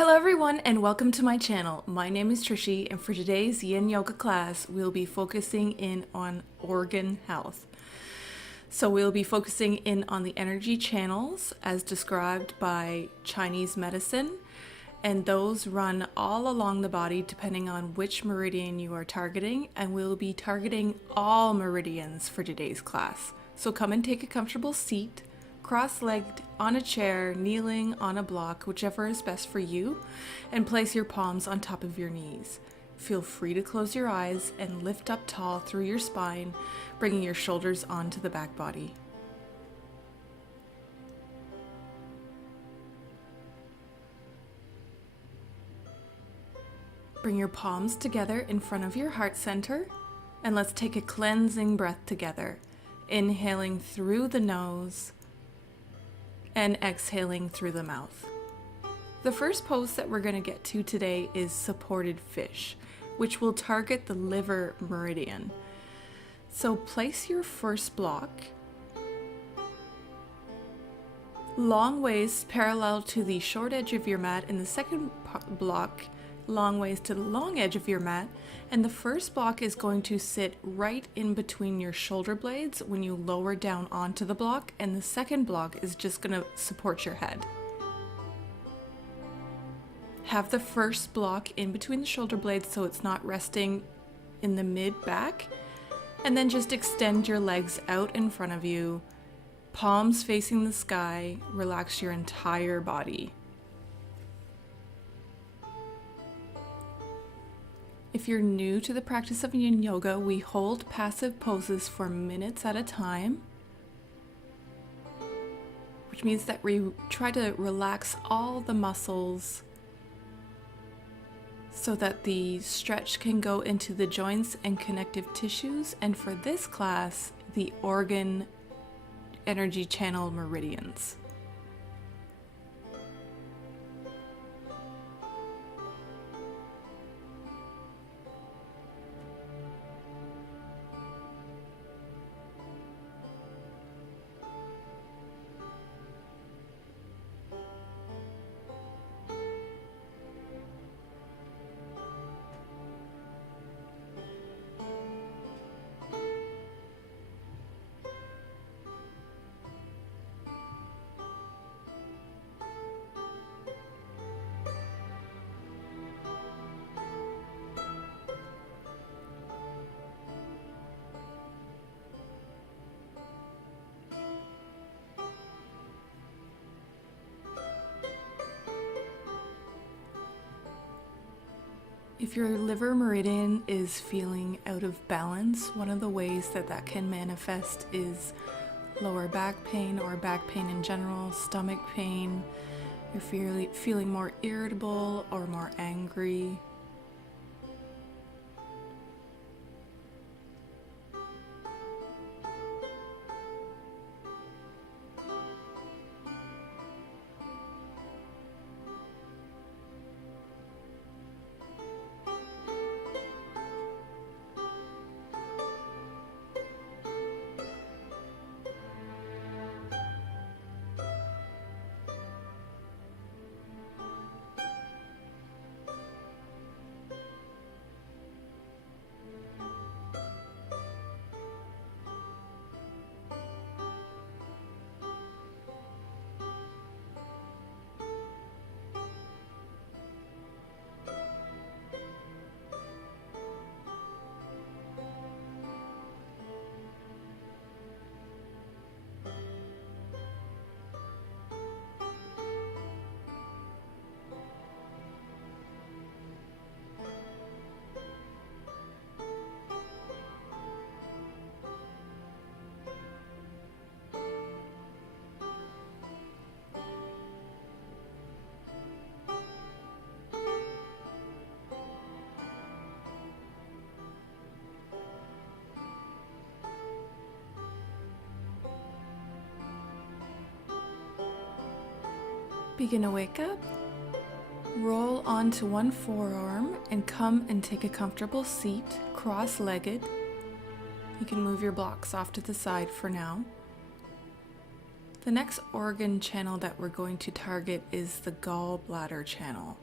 Hello everyone and welcome to my channel. My name is Trishy and for today's Yin Yoga class we'll be focusing in on organ health. So we'll be focusing in on the energy channels as described by Chinese medicine, and those run all along the body depending on which meridian you are targeting, and we'll be targeting all meridians for today's class. So come and take a comfortable seat, cross-legged on a chair, kneeling on a block, whichever is best for you, and place your palms on top of your knees. Feel free to close your eyes and lift up tall through your spine, bringing your shoulders onto the back body. Bring your palms together in front of your heart center, and let's take a cleansing breath together, inhaling through the nose and exhaling through the mouth. The first pose that we're going to get to today is supported fish, which will target the liver meridian. So place your first block long ways parallel to the short edge of your mat, and the second block long ways to the long edge of your mat, and the first block is going to sit right in between your shoulder blades when you lower down onto the block, and the second block is just going to support your head. Have the first block in between the shoulder blades so it's not resting in the mid-back, and then just extend your legs out in front of you, palms facing the sky, relax your entire body. If you're new to the practice of Yin Yoga, we hold passive poses for minutes at a time, which means that we try to relax all the muscles so that the stretch can go into the joints and connective tissues, and for this class, the organ energy channel meridians. If your liver meridian is feeling out of balance, one of the ways that that can manifest is lower back pain or back pain in general, stomach pain. You're feeling more irritable or more angry. Begin to wake up, roll onto one forearm and come and take a comfortable seat, cross-legged. You can move your blocks off to the side for now. The next organ channel that we're going to target is the gallbladder channel.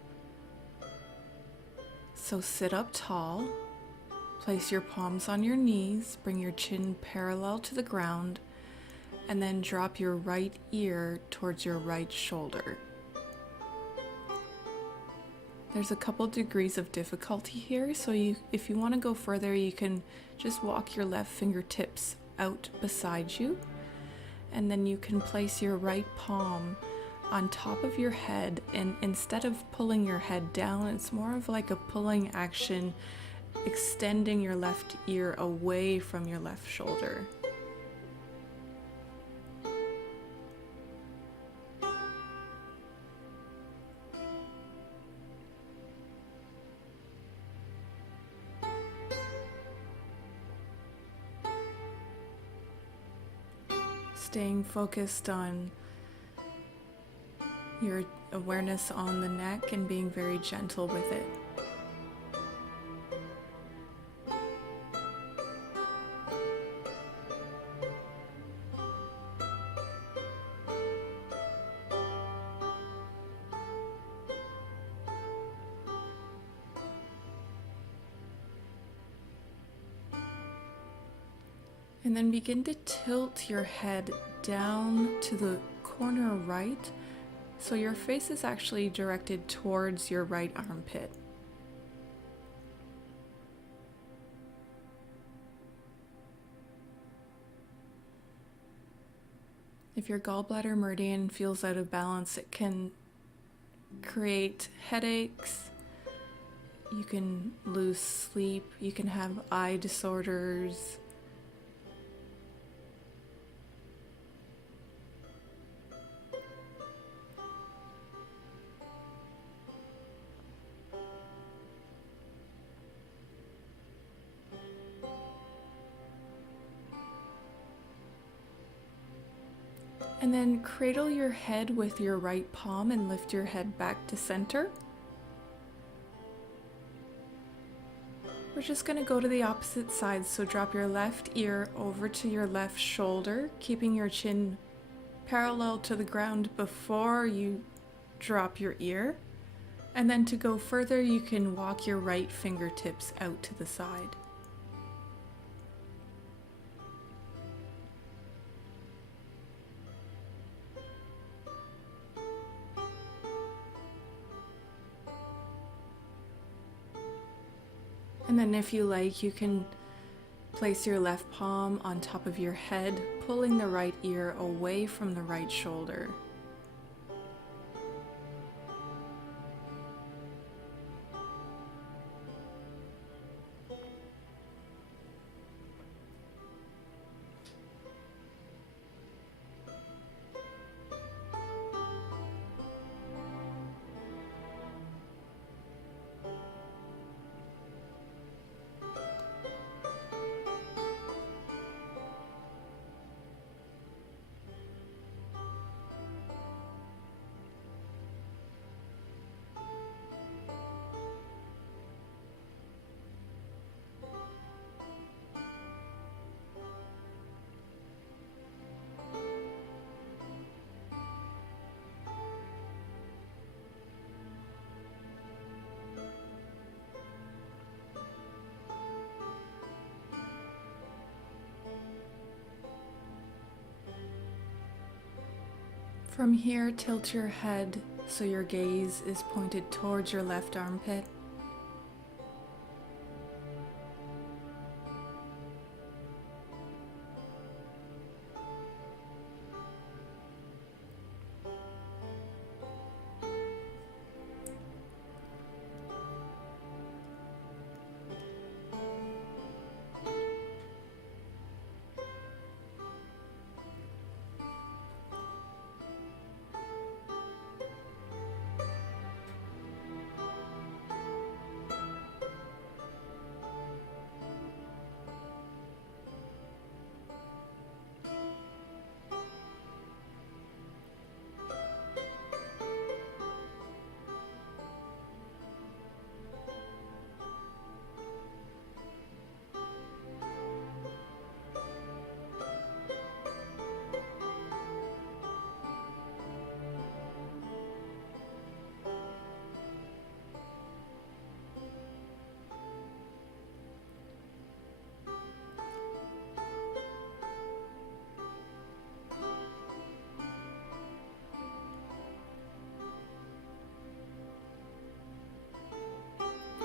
So sit up tall, place your palms on your knees, bring your chin parallel to the ground, and then drop your right ear towards your right shoulder. There's a couple degrees of difficulty here, so if you want to go further, you can just walk your left fingertips out beside you, and then you can place your right palm on top of your head, and instead of pulling your head down, it's more of like a pulling action, extending your left ear away from your left shoulder. Staying focused on your awareness on the neck and being very gentle with it. And then begin to tilt your head down to the corner right, so your face is actually directed towards your right armpit. If your gallbladder meridian feels out of balance, it can create headaches, you can lose sleep, you can have eye disorders. And then cradle your head with your right palm and lift your head back to center. We're just going to go to the opposite side, so drop your left ear over to your left shoulder, keeping your chin parallel to the ground before you drop your ear. And then to go further, you can walk your right fingertips out to the side. And then if you like, you can place your left palm on top of your head, pulling the right ear away from the right shoulder. From here, tilt your head so your gaze is pointed towards your left armpit.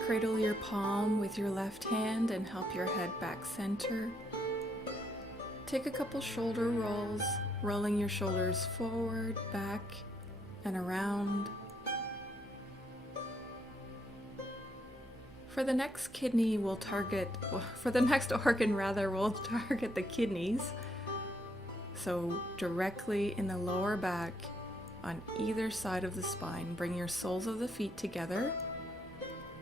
Cradle your palm with your left hand and help your head back center. Take a couple shoulder rolls, rolling your shoulders forward, back, and around. For the next organ we'll target the kidneys. So directly in the lower back on either side of the spine, bring your soles of the feet together.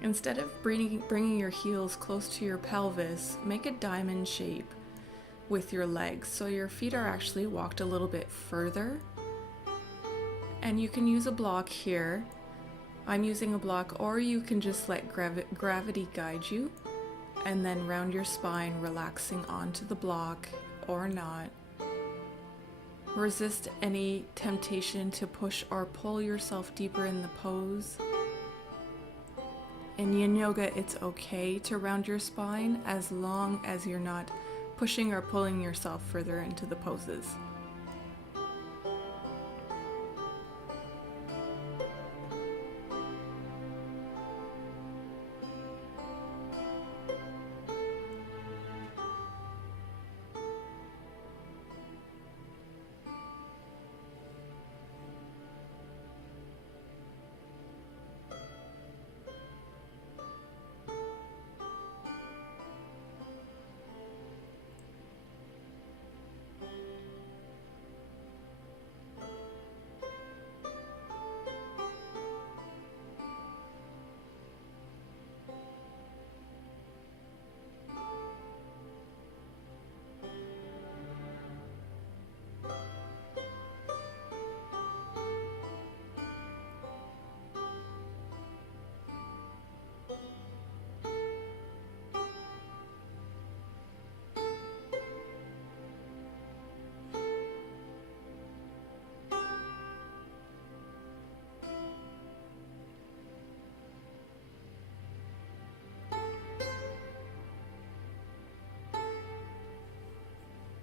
Instead of bringing your heels close to your pelvis, make a diamond shape with your legs so your feet are actually walked a little bit further. And you can use a block here. I'm using a block, or you can just let gravity guide you and then round your spine, relaxing onto the block or not. Resist any temptation to push or pull yourself deeper in the pose. In Yin Yoga, it's okay to round your spine as long as you're not pushing or pulling yourself further into the poses.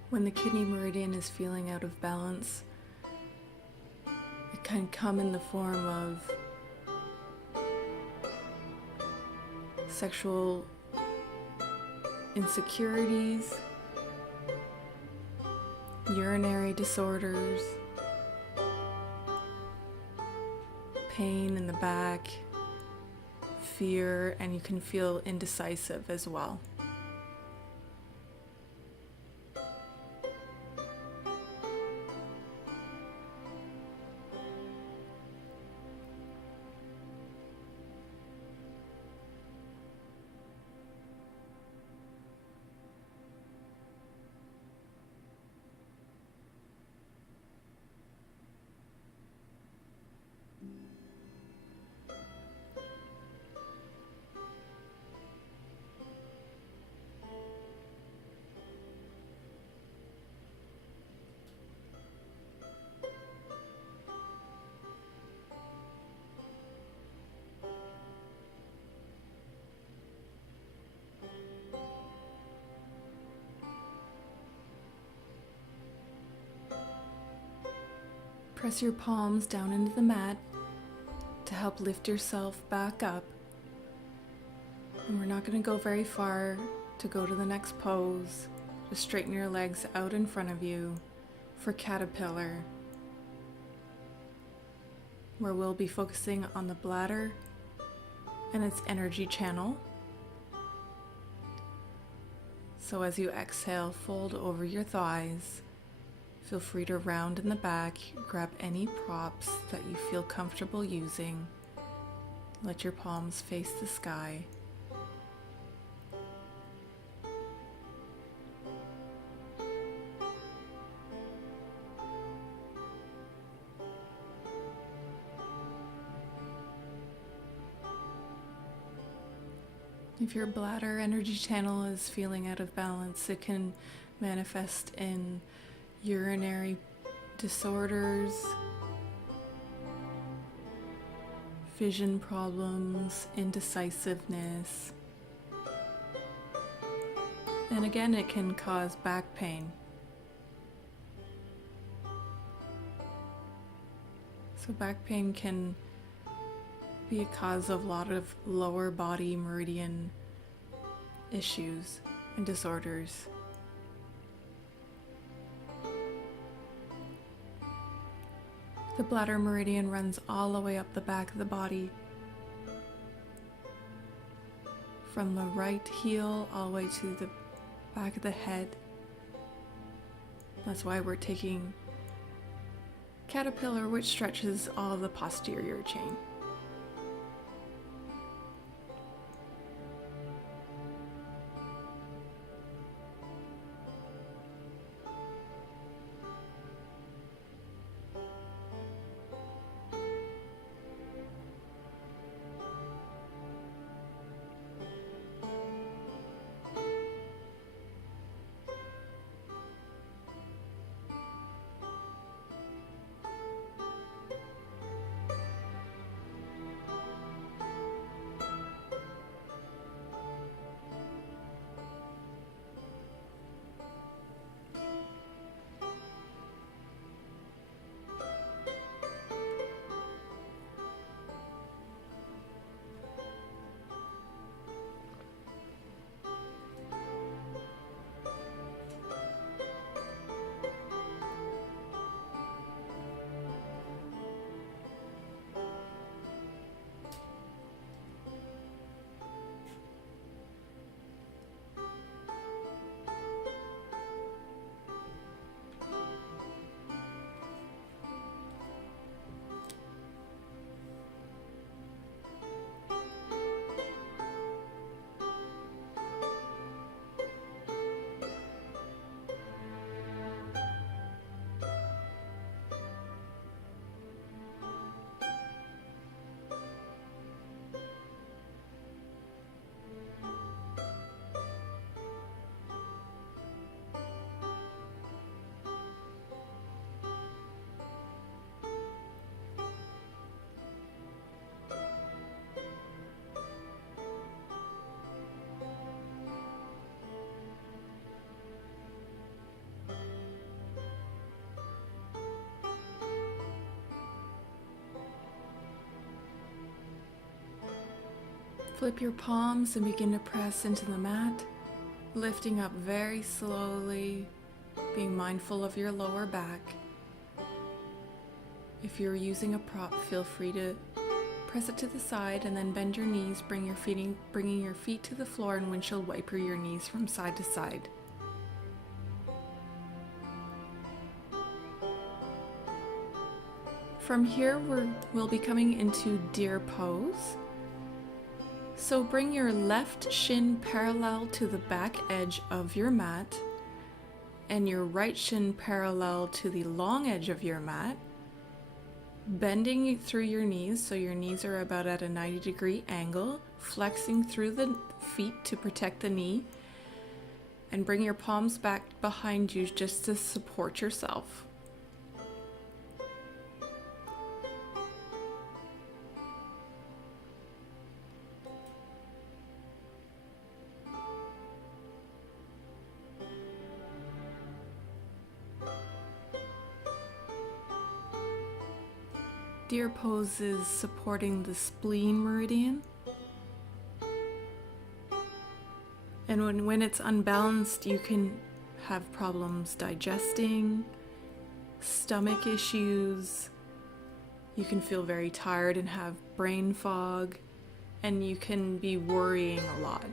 When the kidney meridian is feeling out of balance, it can come in the form of sexual insecurities, urinary disorders, pain in the back, fear, and you can feel indecisive as well. Press your palms down into the mat to help lift yourself back up. And we're not going to go very far to go to the next pose. Just straighten your legs out in front of you for caterpillar, where we'll be focusing on the bladder and its energy channel. So as you exhale, fold over your thighs. Feel free to round in the back, grab any props that you feel comfortable using. Let your palms face the sky. If your bladder energy channel is feeling out of balance, it can manifest in urinary disorders, vision problems, indecisiveness, and again it can cause back pain. So back pain can be a cause of a lot of lower body meridian issues and disorders. The bladder meridian runs all the way up the back of the body, from the right heel all the way to the back of the head. That's why we're taking caterpillar, which stretches all the posterior chain. Flip your palms and begin to press into the mat, lifting up very slowly, being mindful of your lower back. If you're using a prop, feel free to press it to the side and then bend your knees, bringing your feet to the floor and windshield wiper your knees from side to side. From here, we'll be coming into deer pose. So bring your left shin parallel to the back edge of your mat and your right shin parallel to the long edge of your mat, bending through your knees so your knees are about at a 90-degree angle, flexing through the feet to protect the knee, and bring your palms back behind you just to support yourself. Deer pose is supporting the spleen meridian. And when it's unbalanced, you can have problems digesting, stomach issues. You can feel very tired and have brain fog, and you can be worrying a lot.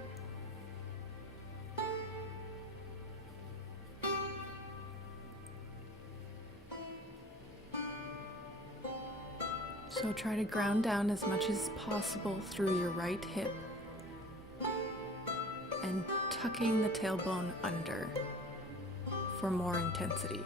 So try to ground down as much as possible through your right hip and tucking the tailbone under for more intensity.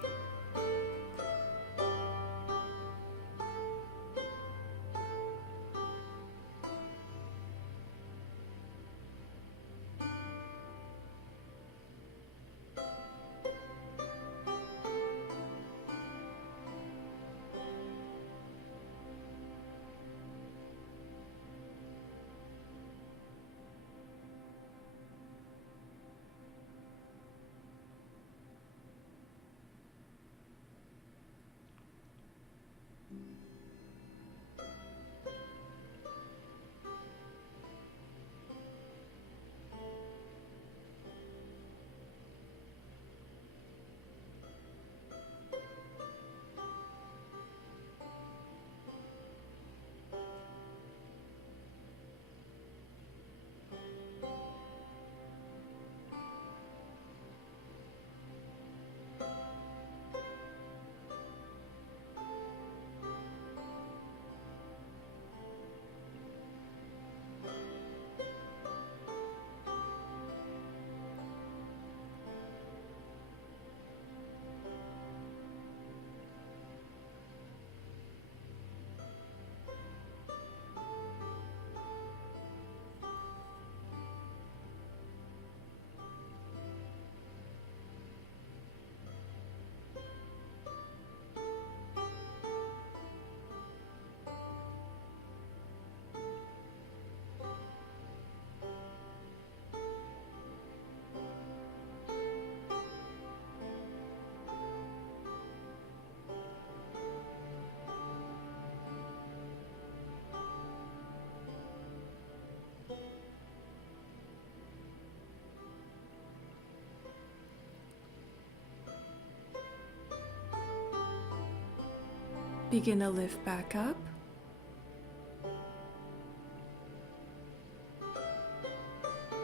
Begin to lift back up.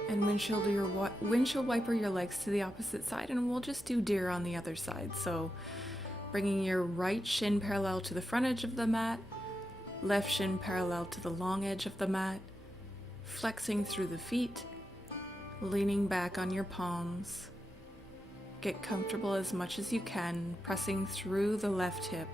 And windshield wiper your legs to the opposite side, and we'll just do deer on the other side. So bringing your right shin parallel to the front edge of the mat, left shin parallel to the long edge of the mat, flexing through the feet, leaning back on your palms. Get comfortable as much as you can, pressing through the left hip.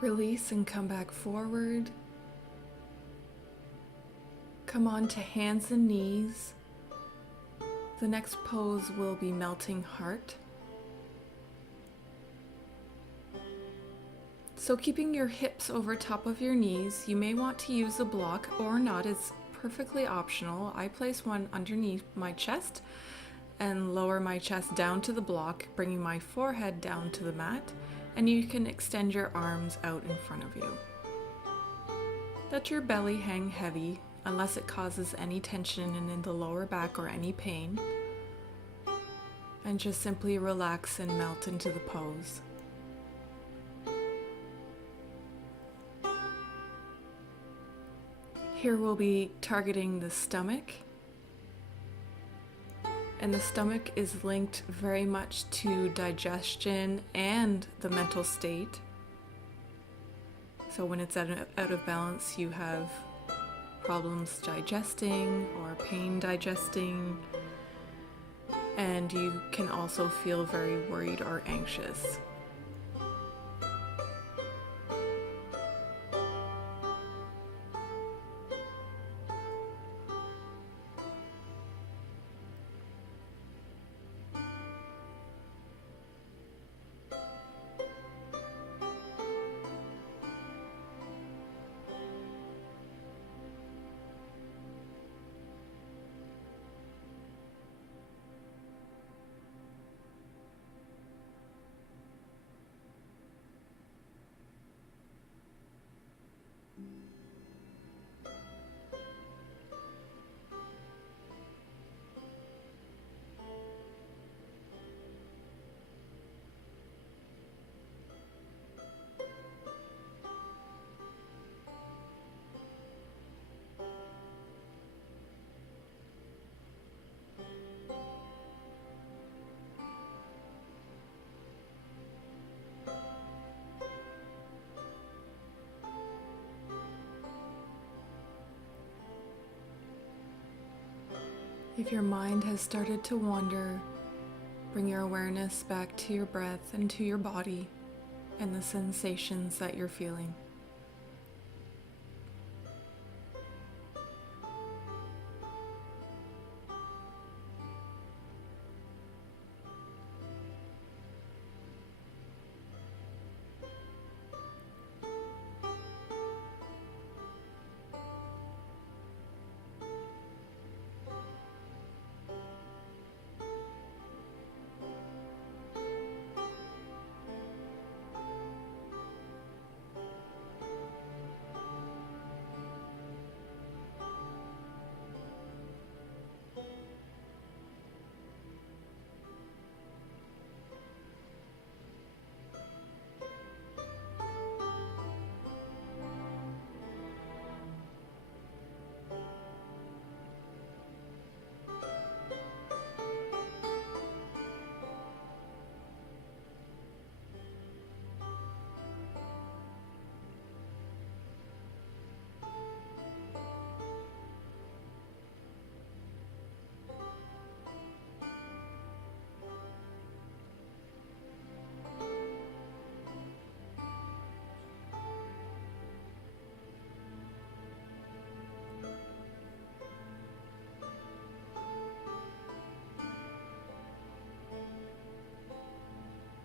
Release and come back forward. Come on to hands and knees. The next pose will be melting heart. So keeping your hips over top of your knees, you may want to use a block or not. It's perfectly optional. I place one underneath my chest and lower my chest down to the block, bringing my forehead down to the mat, and you can extend your arms out in front of you. Let your belly hang heavy unless it causes any tension in the lower back or any pain, and just simply relax and melt into the pose. Here we'll be targeting the stomach, and the stomach is linked very much to digestion and the mental state. So when it's out of balance, you have problems digesting or pain digesting, and you can also feel very worried or anxious. If your mind has started to wander, bring your awareness back to your breath and to your body and the sensations that you're feeling.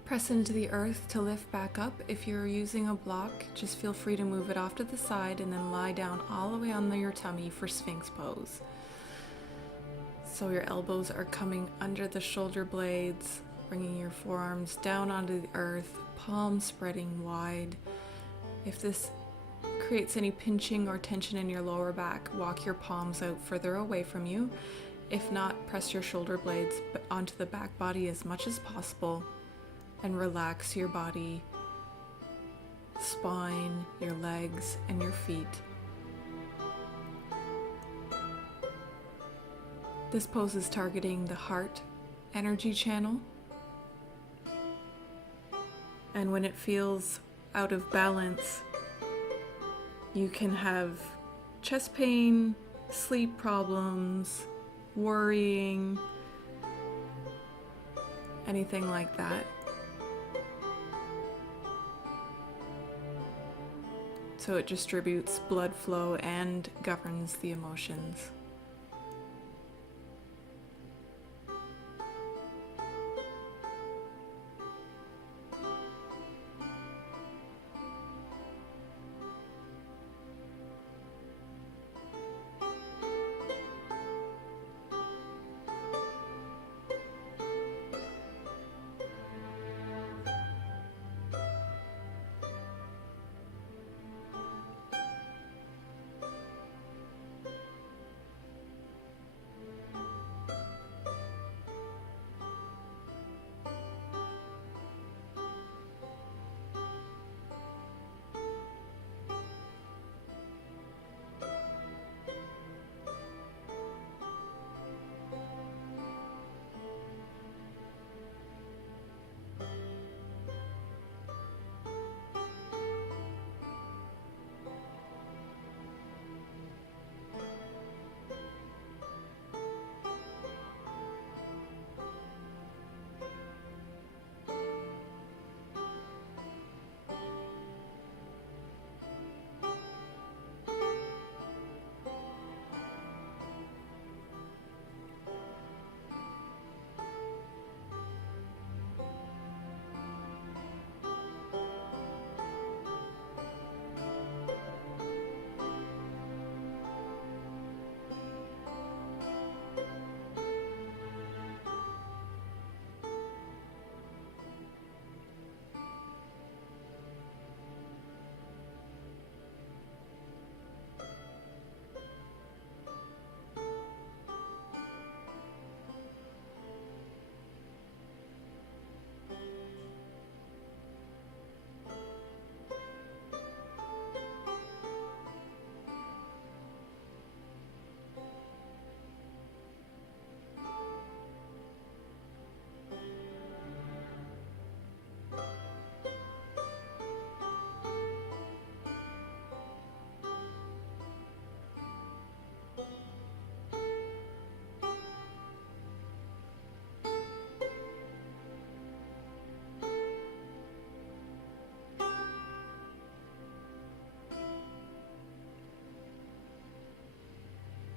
Press into the earth to lift back up. If you're using a block, just feel free to move it off to the side and then lie down all the way on your tummy for Sphinx pose. So your elbows are coming under the shoulder blades, bringing your forearms down onto the earth, palms spreading wide. If this creates any pinching or tension in your lower back, walk your palms out further away from you. If not, press your shoulder blades onto the back body as much as possible and relax your body, spine, your legs, and your feet. This pose is targeting the heart energy channel. And when it feels out of balance, you can have chest pain, sleep problems, worrying, anything like that. So it distributes blood flow and governs the emotions.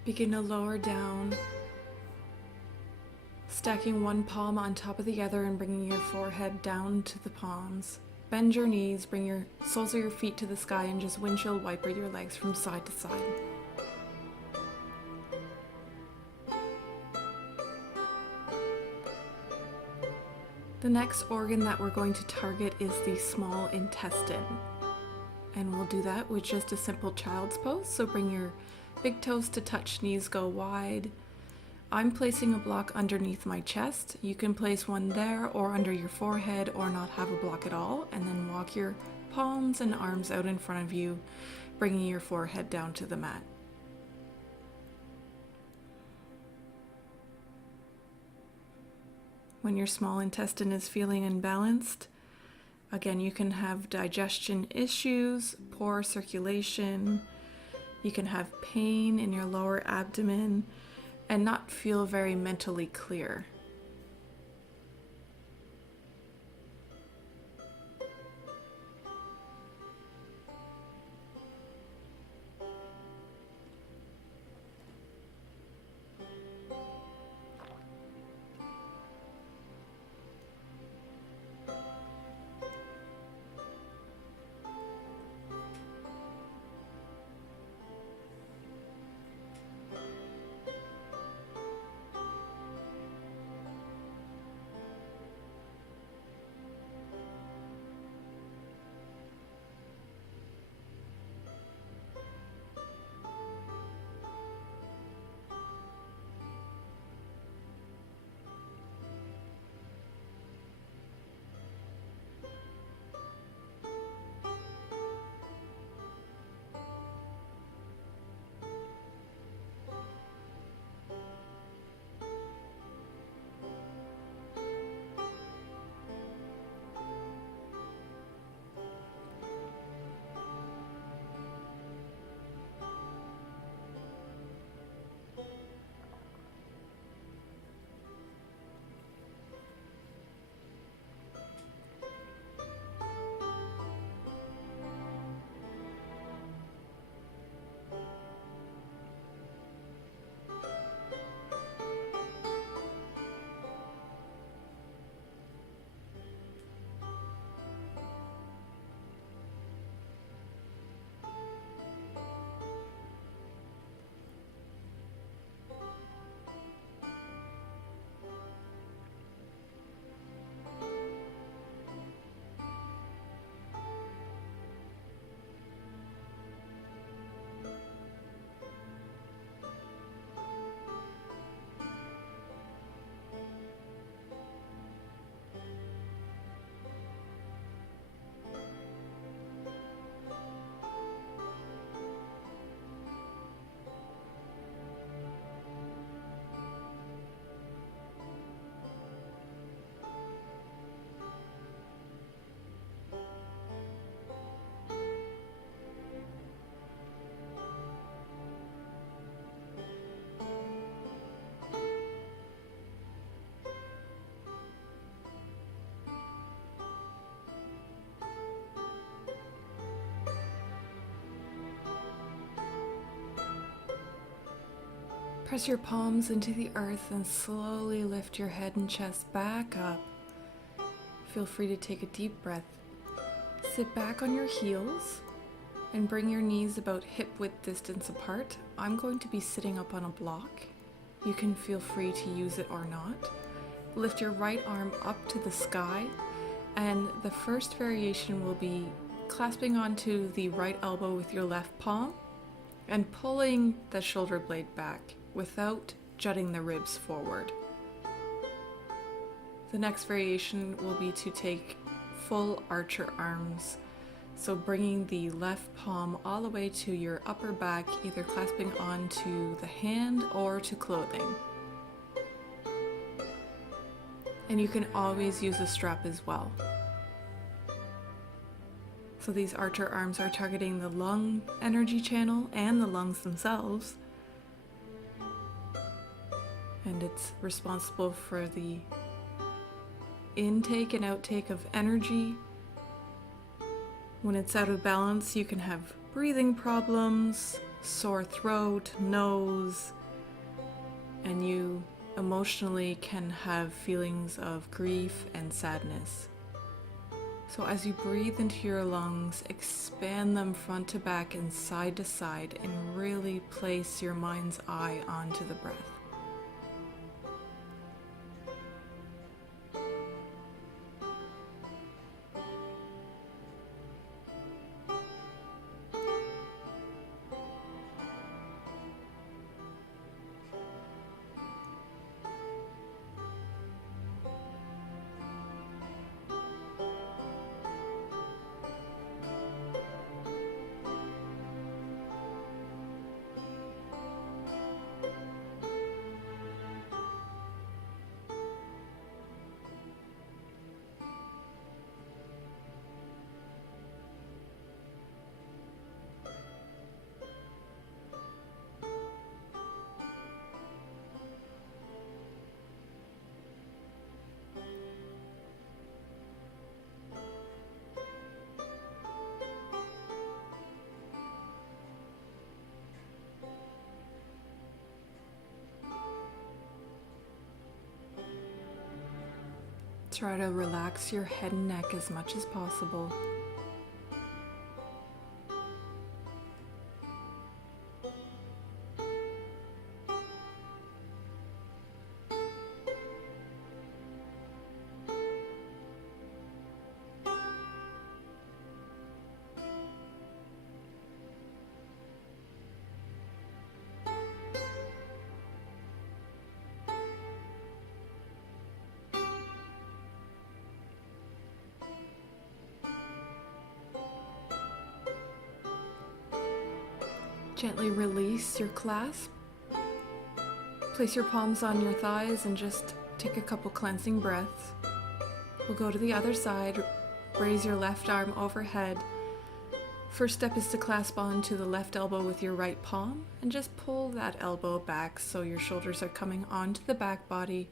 Begin to lower down, stacking one palm on top of the other and bringing your forehead down to the palms. Bend your knees, bring your soles of your feet to the sky, and just windshield wiper your legs from side to side. The next organ that we're going to target is the small intestine. And we'll do that with just a simple child's pose. So bring your big toes to touch, knees go wide. I'm placing a block underneath my chest. You can place one there or under your forehead or not have a block at all. And then walk your palms and arms out in front of you, bringing your forehead down to the mat. When your small intestine is feeling imbalanced, again, you can have digestion issues, poor circulation, you can have pain in your lower abdomen, and not feel very mentally clear. Press your palms into the earth and slowly lift your head and chest back up. Feel free to take a deep breath. Sit back on your heels and bring your knees about hip width distance apart. I'm going to be sitting up on a block. You can feel free to use it or not. Lift your right arm up to the sky, and the first variation will be clasping onto the right elbow with your left palm and pulling the shoulder blade back without jutting the ribs forward. The next variation will be to take full archer arms. So bringing the left palm all the way to your upper back, either clasping onto the hand or to clothing. And you can always use a strap as well. So these archer arms are targeting the lung energy channel and the lungs themselves. And it's responsible for the intake and outtake of energy. When it's out of balance, you can have breathing problems, sore throat, nose, and you emotionally can have feelings of grief and sadness. So as you breathe into your lungs, expand them front to back and side to side, and really place your mind's eye onto the breath. Try to relax your head and neck as much as possible. Gently release your clasp. Place your palms on your thighs and just take a couple cleansing breaths. We'll go to the other side. Raise your left arm overhead. First step is to clasp onto the left elbow with your right palm and just pull that elbow back so your shoulders are coming onto the back body.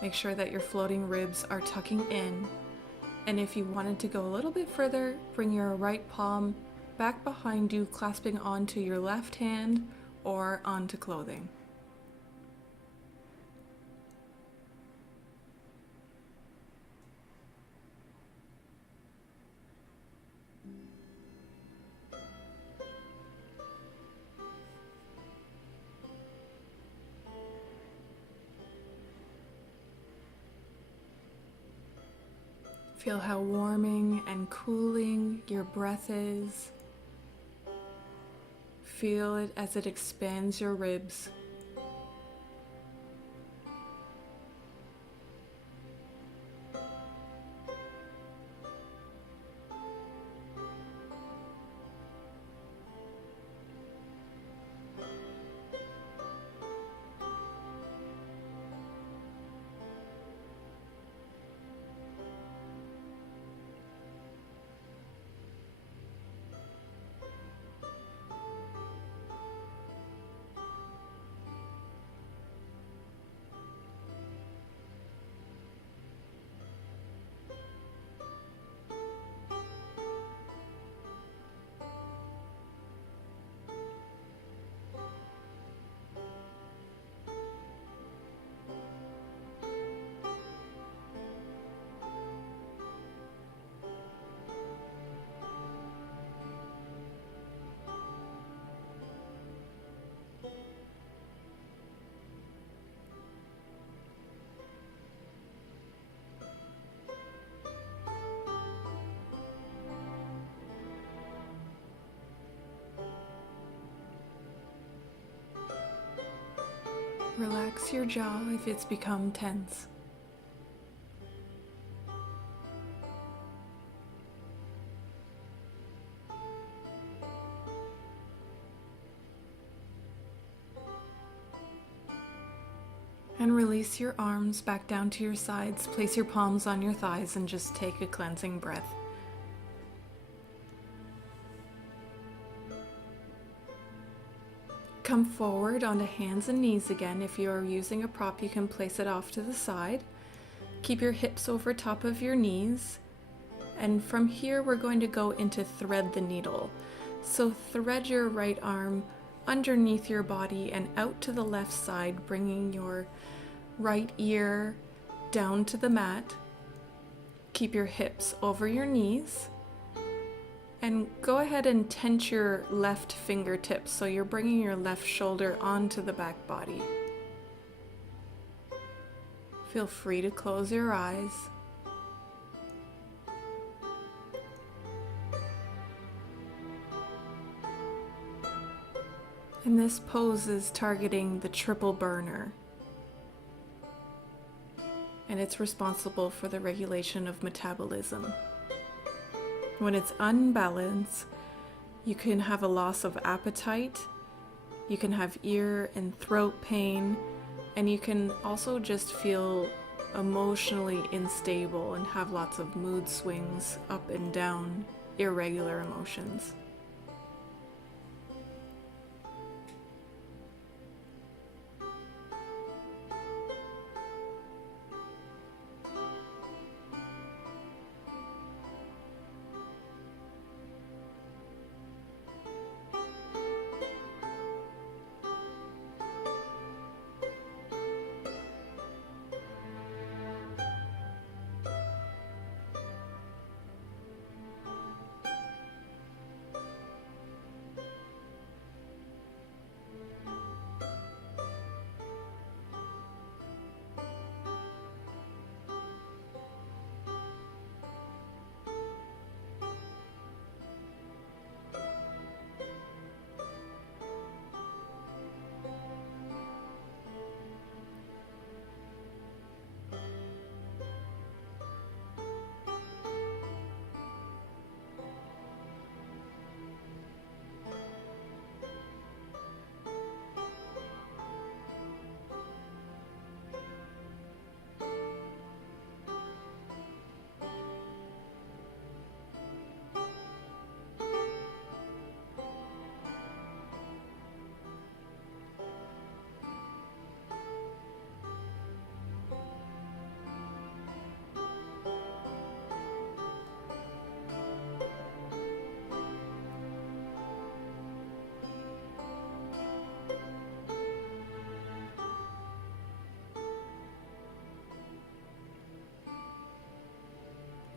Make sure that your floating ribs are tucking in. And if you wanted to go a little bit further, bring your right palm back behind you, clasping onto your left hand or onto clothing. Feel how warming and cooling your breath is. Feel it as it expands your ribs. Relax your jaw if it's become tense. And release your arms back down to your sides. Place your palms on your thighs and just take a cleansing breath. Come forward onto hands and knees again. If you're using a prop, you can place it off to the side. Keep your hips over top of your knees. And from here, we're going to go into thread the needle. So thread your right arm underneath your body and out to the left side, bringing your right ear down to the mat. Keep your hips over your knees. And go ahead and tense your left fingertips so you're bringing your left shoulder onto the back body. Feel free to close your eyes. And this pose is targeting the triple burner. And it's responsible for the regulation of metabolism. When it's unbalanced, you can have a loss of appetite, you can have ear and throat pain, and you can also just feel emotionally unstable and have lots of mood swings up and down, irregular emotions.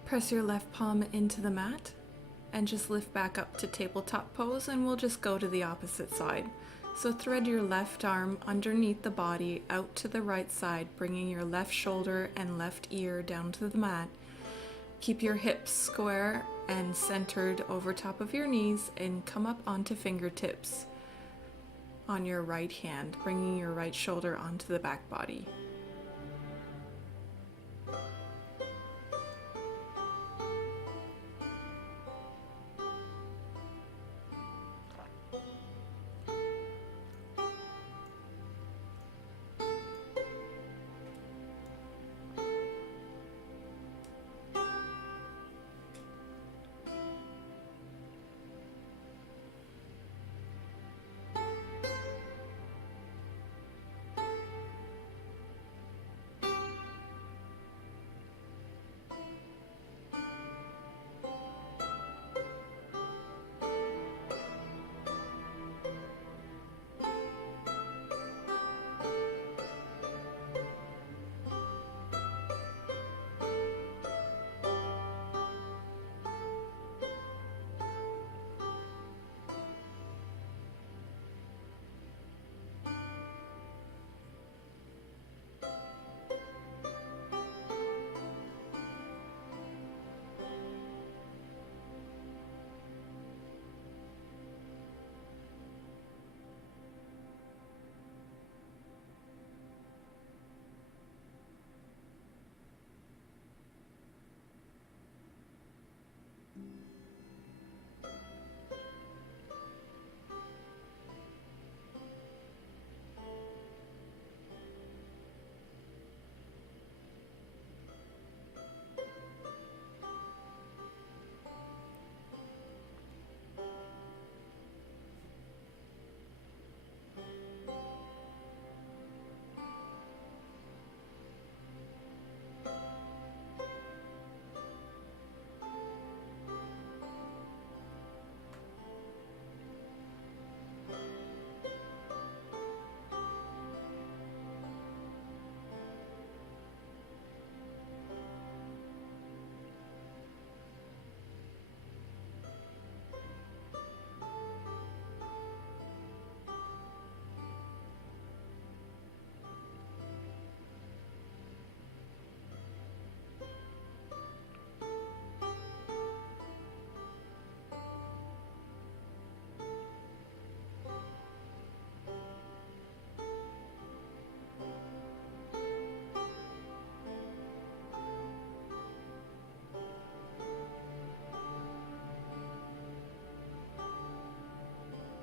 Press your left palm into the mat and just lift back up to tabletop pose, and we'll just go to the opposite side. So thread your left arm underneath the body out to the right side, bringing your left shoulder and left ear down to the mat. Keep your hips square and centered over top of your knees, and come up onto fingertips on your right hand, bringing your right shoulder onto the back body.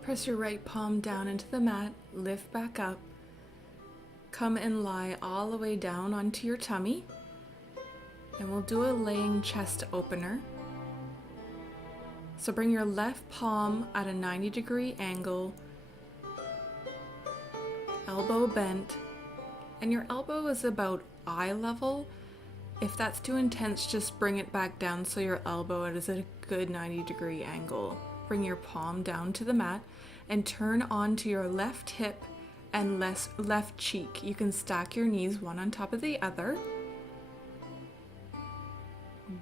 Press your right palm down into the mat, lift back up, come and lie all the way down onto your tummy, and we'll do a laying chest opener. So bring your left palm at a 90-degree angle, elbow bent, and your elbow is about eye level. If that's too intense, just bring it back down so your elbow is at a good 90-degree angle. Bring your palm down to the mat and turn onto your left hip and left cheek. You can stack your knees one on top of the other,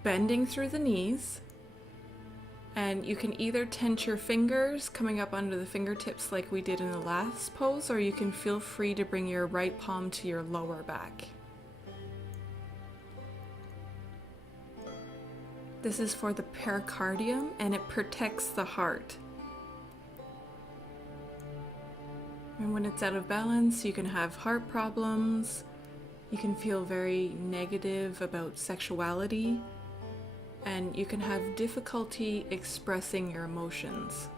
bending through the knees. And you can either tense your fingers coming up under the fingertips like we did in the last pose, or you can feel free to bring your right palm to your lower back. This is for the pericardium and it protects the heart. And when it's out of balance, you can have heart problems, you can feel very negative about sexuality, and you can have difficulty expressing your emotions.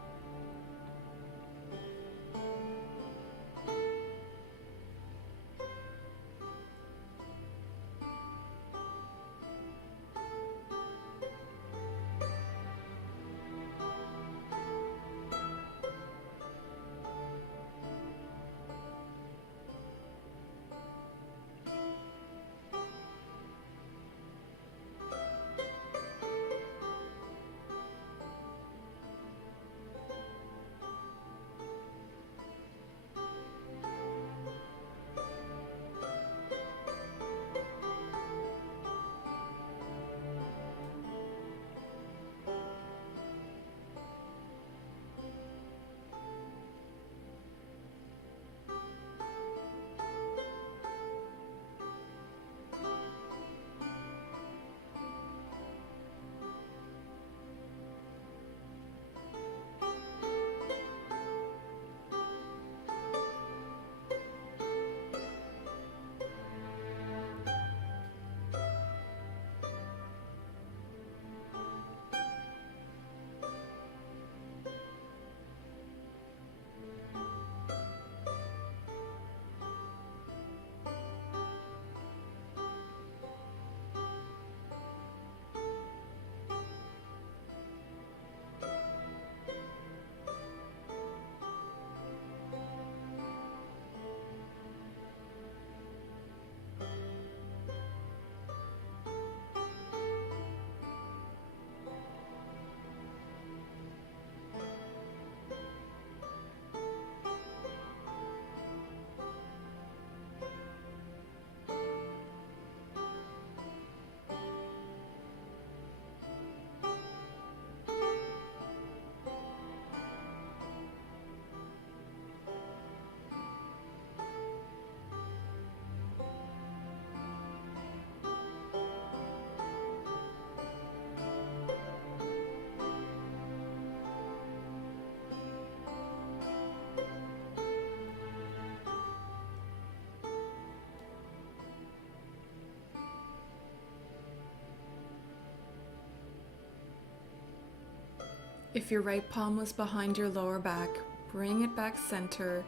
If your right palm was behind your lower back, bring it back center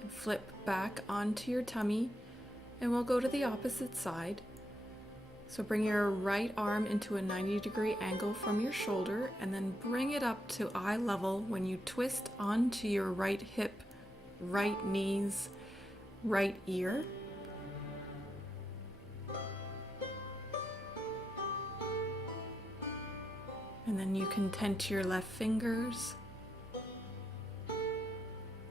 and flip back onto your tummy, and we'll go to the opposite side. So bring your right arm into a 90-degree angle from your shoulder and then bring it up to eye level when you twist onto your right hip, right knees, right ear. And then you can tense your left fingers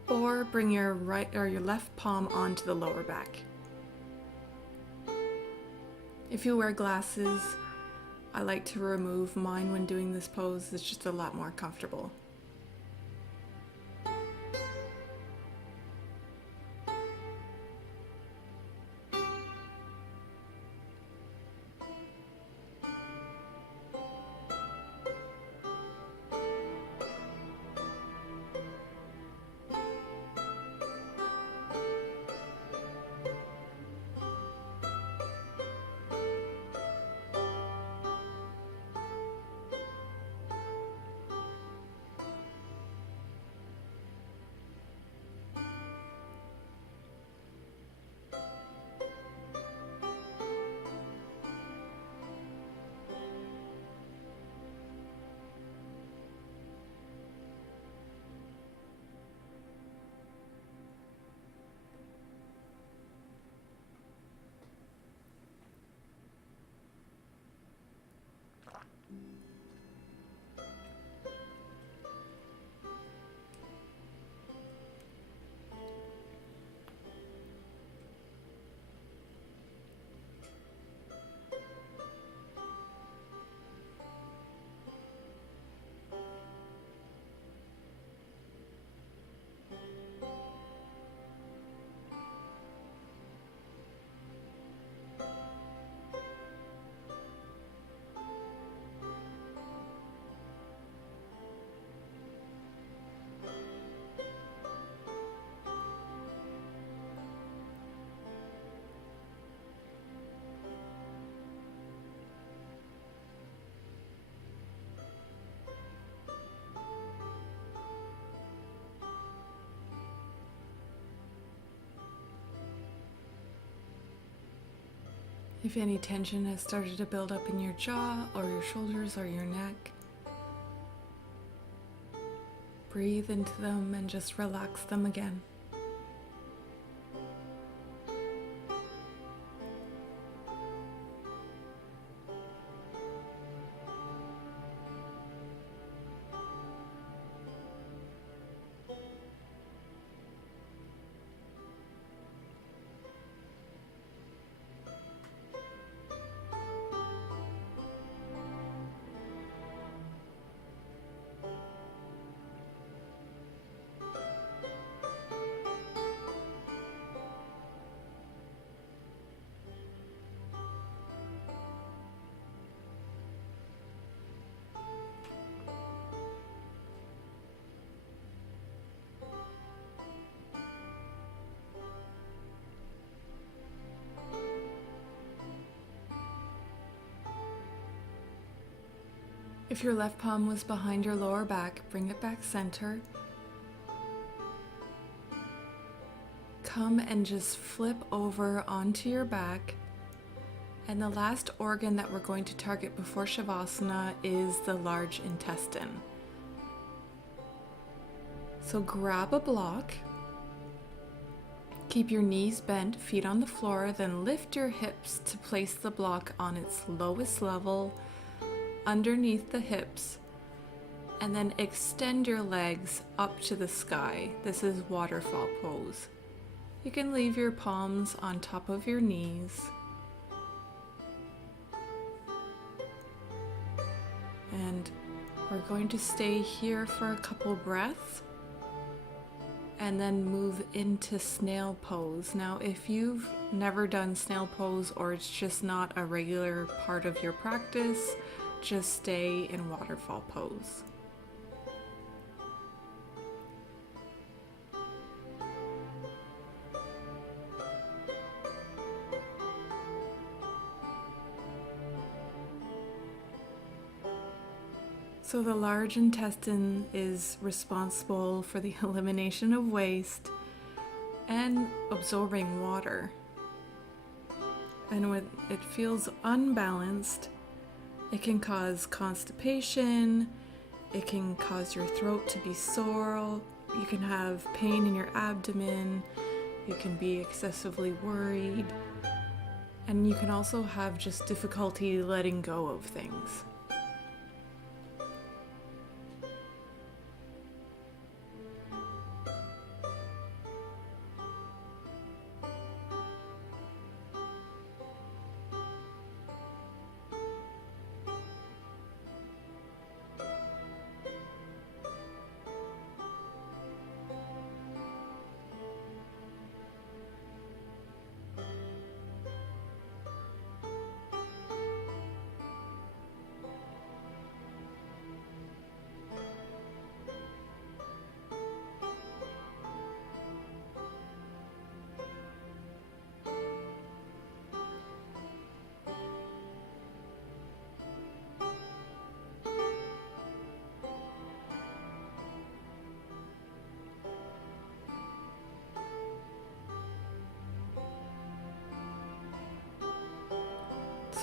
or bring your right or your left palm onto the lower back. If you wear glasses, I like to remove mine when doing this pose. It's just a lot more comfortable. If any tension has started to build up in your jaw or your shoulders or your neck, breathe into them and just relax them again. If your left palm was behind your lower back, bring it back center. Come and just flip over onto your back. And the last organ that we're going to target before Shavasana is the large intestine. So grab a block, keep your knees bent, feet on the floor, then lift your hips to place the block on its lowest level underneath the hips, and then extend your legs up to the sky. This is waterfall pose. You can leave your palms on top of your knees. And we're going to stay here for a couple breaths and then move into snail pose. Now, if you've never done snail pose or it's just not a regular part of your practice, just stay in waterfall pose. So the large intestine is responsible for the elimination of waste and absorbing water. And when it feels unbalanced, it can cause constipation, it can cause your throat to be sore, you can have pain in your abdomen, you can be excessively worried, and you can also have just difficulty letting go of things.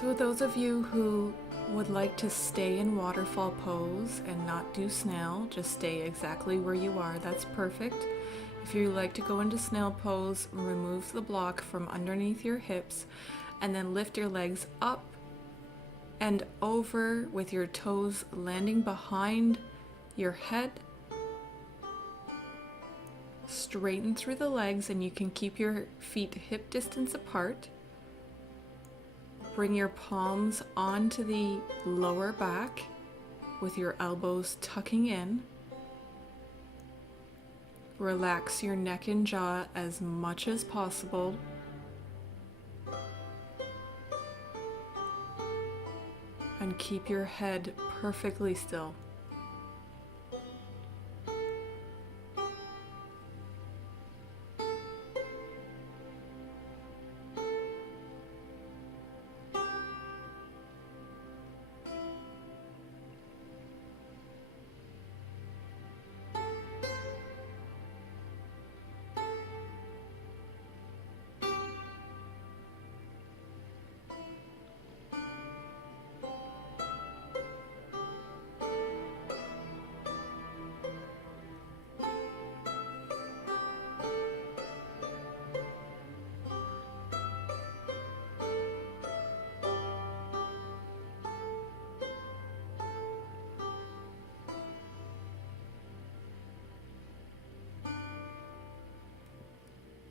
So those of you who would like to stay in waterfall pose and not do snail, just stay exactly where you are, that's perfect. If you like to go into snail pose, remove the block from underneath your hips and then lift your legs up and over with your toes landing behind your head. Straighten through the legs and you can keep your feet hip distance apart. Bring your palms onto the lower back with your elbows tucking in. Relax your neck and jaw as much as possible. And keep your head perfectly still.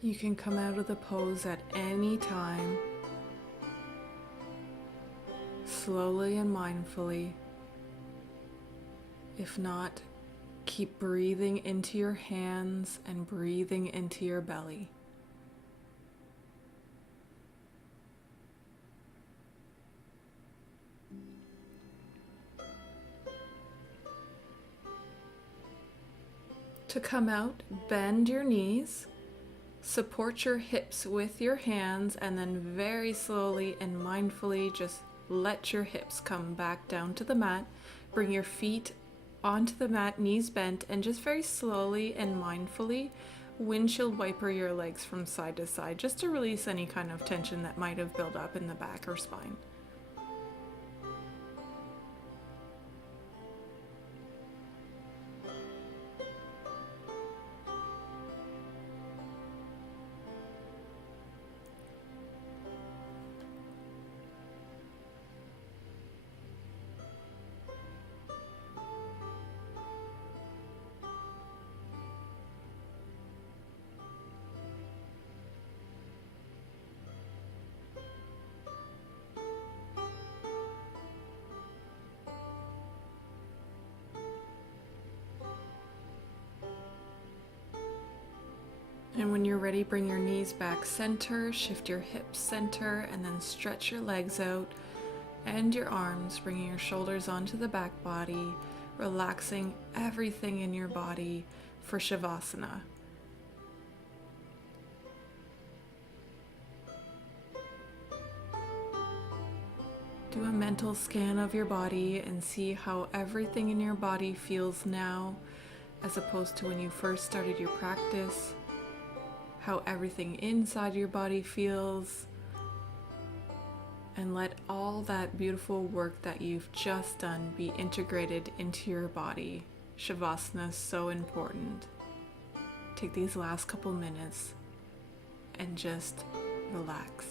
You can come out of the pose at any time, slowly and mindfully. If not, keep breathing into your hands and breathing into your belly. To come out, bend your knees, support your hips with your hands, and then very slowly and mindfully just let your hips come back down to the mat. Bring your feet onto the mat, knees bent, and just very slowly and mindfully windshield wiper your legs from side to side, just to release any kind of tension that might have built up in the back or spine. And when you're ready, bring your knees back center, shift your hips center, and then stretch your legs out and your arms, bringing your shoulders onto the back body, relaxing everything in your body for Shavasana. Do a mental scan of your body and see how everything in your body feels now as opposed to when you first started your practice. How everything inside your body feels, and let all that beautiful work that you've just done be integrated into your body. Shavasana is so important. Take these last couple minutes and just relax.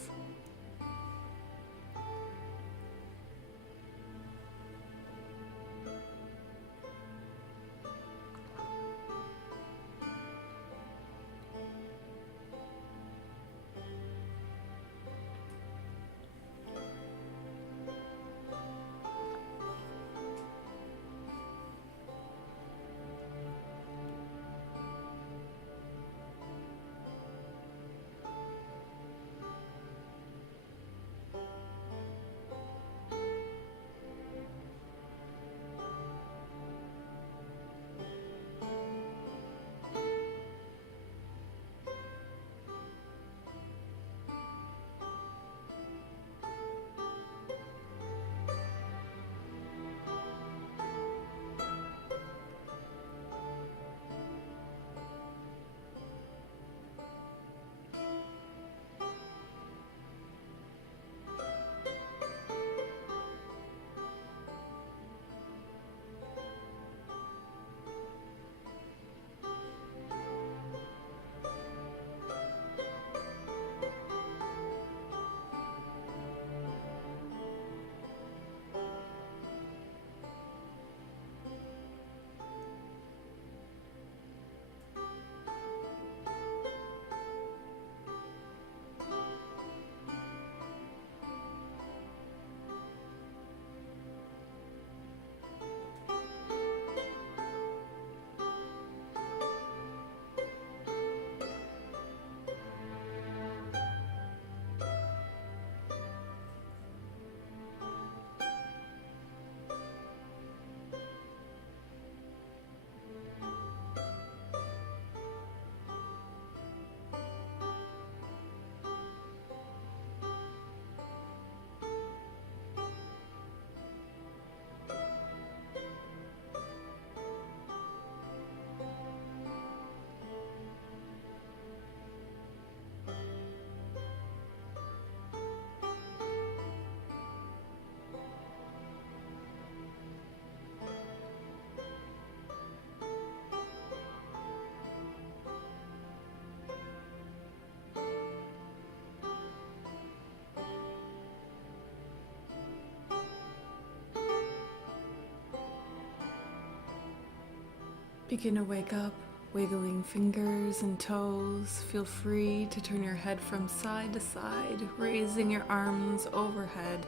Begin to wake up Wiggling fingers and toes, feel free to turn your head from side to side, raising your arms overhead,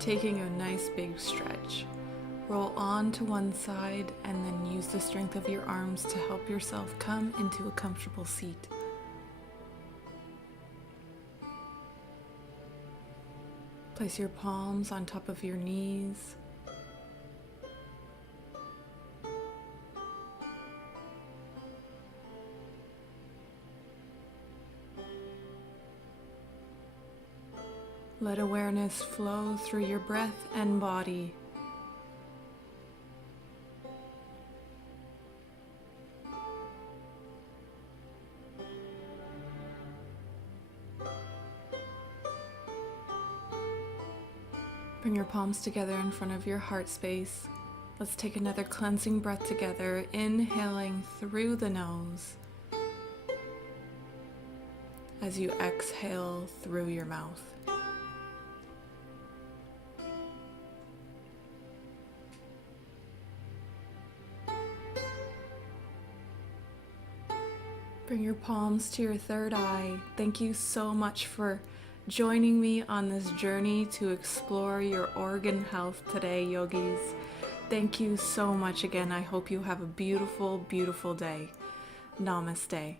taking a nice big stretch. Roll on to one side and then use the strength of your arms to help yourself come into a comfortable seat. Place your palms on top of your knees. Let awareness flow through your breath and body. Bring your palms together in front of your heart space. Let's take another cleansing breath together, inhaling through the nose as you exhale through your mouth. Bring your palms to your third eye. Thank you so much for joining me on this journey to explore your organ health today, yogis. Thank you so much again. I hope you have a beautiful, beautiful day. Namaste.